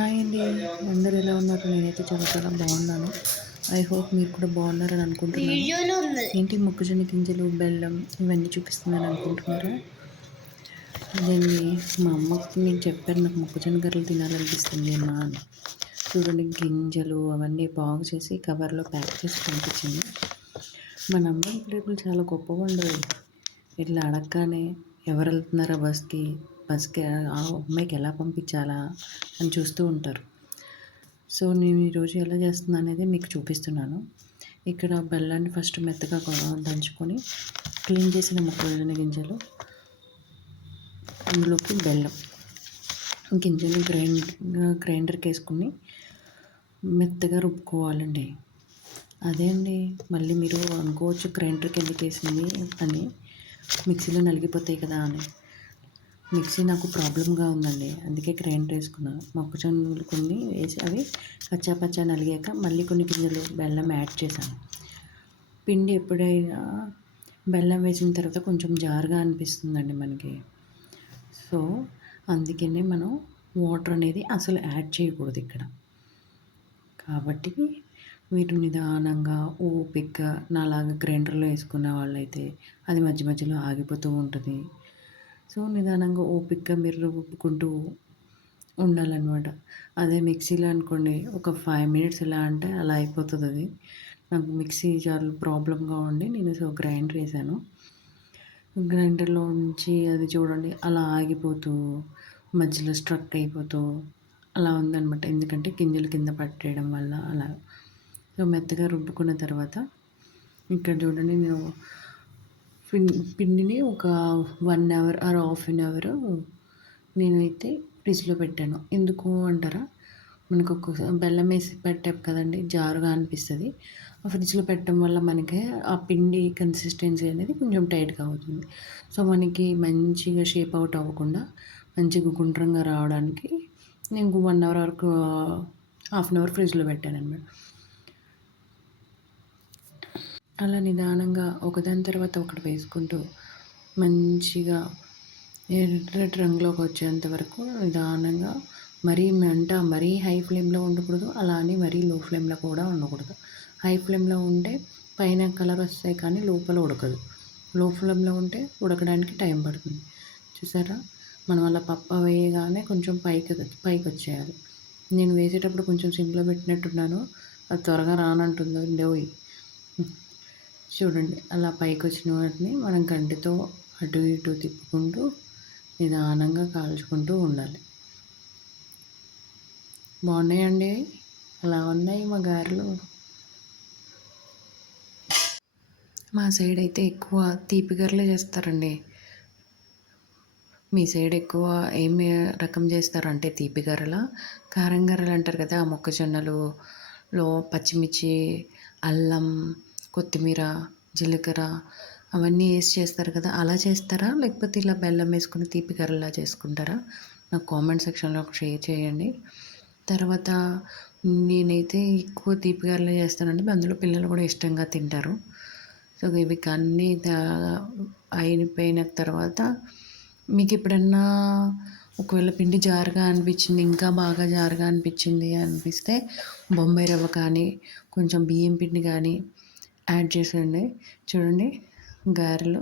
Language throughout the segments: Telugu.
హాయ్ అండి. అందరూ ఎలా ఉన్నారు? నేనైతే చాలా చాలా బాగున్నాను. ఐ హోప్ మీరు కూడా బాగున్నారని అనుకుంటున్నాను. ఏంటి మొక్కజొన్న గింజలు, బెల్లం ఇవన్నీ చూపిస్తున్నాను అనుకుంటున్నారా? ఇదండి మా అమ్మకి నేను చెప్పాను, నాకు మొక్కజొన్న గర్రలు తినాలనిపిస్తుంది అమ్మా అని. చూడండి గింజలు అవన్నీ బాగు చేసి కవర్లో ప్యాక్ చేసి పంపించింది. మన అమ్మాయి ప్లేపులు చాలా గొప్పగా ఉండవు. ఇట్లా అడగగానే ఎవరు వెళ్తున్నారా బస్కి ఆ అమ్మాయికి ఎలా పంపించాలా అని చూస్తూ ఉంటారు. సో నేను ఈరోజు ఎలా చేస్తున్నాను అనేది మీకు చూపిస్తున్నాను. ఇక్కడ బెల్లాన్ని ఫస్ట్ మెత్తగా దంచుకొని క్లీన్ చేసిన మొక్కజొన్న గింజలు, అందులోకి బెల్లం గింజలు గ్రైండర్కి వేసుకుని మెత్తగా రుబ్బుకోవాలండి. అదే అండి, మళ్ళీ మీరు అనుకోవచ్చు గ్రైండర్కి ఎందుకు వేసింది అని, మిక్సీలో నలిగిపోతాయి కదా అని. మిక్సీ నాకు ప్రాబ్లంగా ఉందండి, అందుకే గ్రైండర్ వేసుకున్నాను. మొక్కజొన్నలు కొన్ని వేసి అవి కచ్చాపచ్చా నలిగాక మళ్ళీ కొన్ని గింజలు బెల్లం యాడ్ చేశాను. పిండి ఎప్పుడైనా బెల్లం వేసిన తర్వాత కొంచెం జారుగా అనిపిస్తుందండి మనకి. సో అందుకనే మనం వాటర్ అనేది అసలు యాడ్ చేయకూడదు ఇక్కడ. కాబట్టి మీరు నిదానంగా ఓపికగా నాలాగా గ్రైండర్లో వేసుకున్న వాళ్ళైతే అది మధ్య మధ్యలో ఆగిపోతూ ఉంటుంది. సో నిదానంగా ఓపికగా మీరు రుబ్బుకుంటూ ఉండాలన్నమాట. అదే మిక్సీలో అనుకోండి, ఒక 5 మినిట్స్ ఎలా అంటే అలా అయిపోతుంది. అది నాకు మిక్సీ జార్లు ప్రాబ్లంగా ఉండి నేను గ్రైండర్ వేసాను. గ్రైండర్లో నుంచి అది చూడండి అలా ఆగిపోతూ మధ్యలో స్ట్రక్ అయిపోతూ అలా ఉందన్నమాట. ఎందుకంటే గింజలు కింద పట్టేయడం వల్ల అలా. సో మెత్తగా రుబ్బుకున్న తర్వాత ఇక్కడ చూడండి, నేను పిండిని ఒక 1 hour or half an hour నేనైతే ఫ్రిడ్జ్లో పెట్టాను. ఎందుకు అంటారా, మనకు ఒక బెల్లం వేసి పెట్టాం కదండి, జారుగా అనిపిస్తుంది. ఆ ఫ్రిడ్జ్లో పెట్టడం వల్ల మనకి ఆ పిండి కన్సిస్టెన్సీ అనేది కొంచెం టైట్గా అవుతుంది. సో మనకి మంచిగా షేప్ అవుట్ అవ్వకుండా మంచిగా గుండ్రంగా రావడానికి నేను 1 అవర్ వరకు హాఫ్ అన్ అవర్ ఫ్రిడ్జ్లో పెట్టాను అనమాట. అలా నిదానంగా ఒకదాని తర్వాత ఒకటి వేసుకుంటూ మంచిగా ఎర్రటి రంగులోకి వచ్చేంత వరకు నిదానంగా, మరీ హై ఫ్లేమ్లో ఉండకూడదు, అలా అని మరీ లో ఫ్లేమ్లో కూడా ఉండకూడదు. హై ఫ్లేమ్లో ఉంటే పైన కలర్ వస్తాయి కానీ లోపల ఉడకదు. లో ఫ్లేమ్లో ఉంటే ఉడకడానికి టైం పడుతుంది. చూసారా, మనం అలా పప్ప వేయగానే కొంచెం పైకి వచ్చేయాలి. నేను వేసేటప్పుడు కొంచెం సిమ్లో పెట్టినట్టున్నాను, అది త్వరగా రానంటుంది. చూడండి అలా పైకి వచ్చిన వాటిని మనం గంటెతో అటు ఇటు తిప్పుకుంటూ నిదానంగా కాల్చుకుంటూ ఉండాలి. బాగున్నాయండి, అలా ఉన్నాయి మా గారెలు. మా సైడ్ అయితే ఎక్కువ తీపి గారెలే చేస్తారండి. మీ సైడ్ ఎక్కువ ఏమి రకం చేస్తారంటే తీపి గారెల, కారం గారెలు అంటారు కదా, మొక్కజొన్నలులో పచ్చిమిర్చి, అల్లం, కొత్తిమీర, జీలకర్ర అవన్నీ వేసి చేస్తారు కదా, అలా చేస్తారా లేకపోతే ఇలా బెల్లం వేసుకుని తీపి గారెలా చేసుకుంటారా? నాకు కామెంట్ సెక్షన్లో షేర్ చేయండి. తర్వాత నేనైతే ఎక్కువ తీపి గారెలే చేస్తానండి, అందులో పిల్లలు కూడా ఇష్టంగా తింటారు. సో ఇవి అన్నీ అయిపోయిన తర్వాత మీకు ఎప్పుడన్నా ఒకవేళ పిండి జారుగా అనిపించింది, ఇంకా బాగా జారుగా అనిపిస్తే బొంబాయి రవ్వ కానీ కొంచెం బియ్యం పిండి కానీ యాడ్ చేసేయండి. చూడండి గారెలు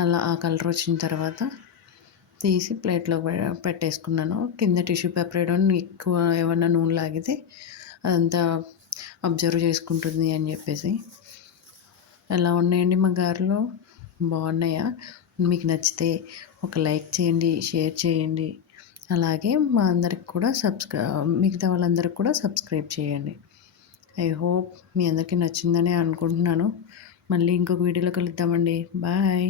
అలా ఆ కలర్ వచ్చిన తర్వాత తీసి ప్లేట్లో పెట్టేసుకున్నాను. కింద టిష్యూ పేపర్ వేయడం, ఎక్కువ ఏమన్నా నూనె లాగితే అదంతా అబ్జర్వ్ చేసుకుంటుంది అని చెప్పేసి. ఎలా ఉన్నాయండి మా గారెలు, బాగున్నాయా? మీకు నచ్చితే ఒక లైక్ చేయండి, షేర్ చేయండి. అలాగే మా అందరికి కూడా మిగతా వాళ్ళందరికీ కూడా సబ్స్క్రైబ్ చేయండి. ఐ హోప్ మీ అందరికీ నచ్చిందని అనుకుంటున్నాను. మళ్ళీ ఇంకొక వీడియోలో కలుద్దామండి. బాయ్.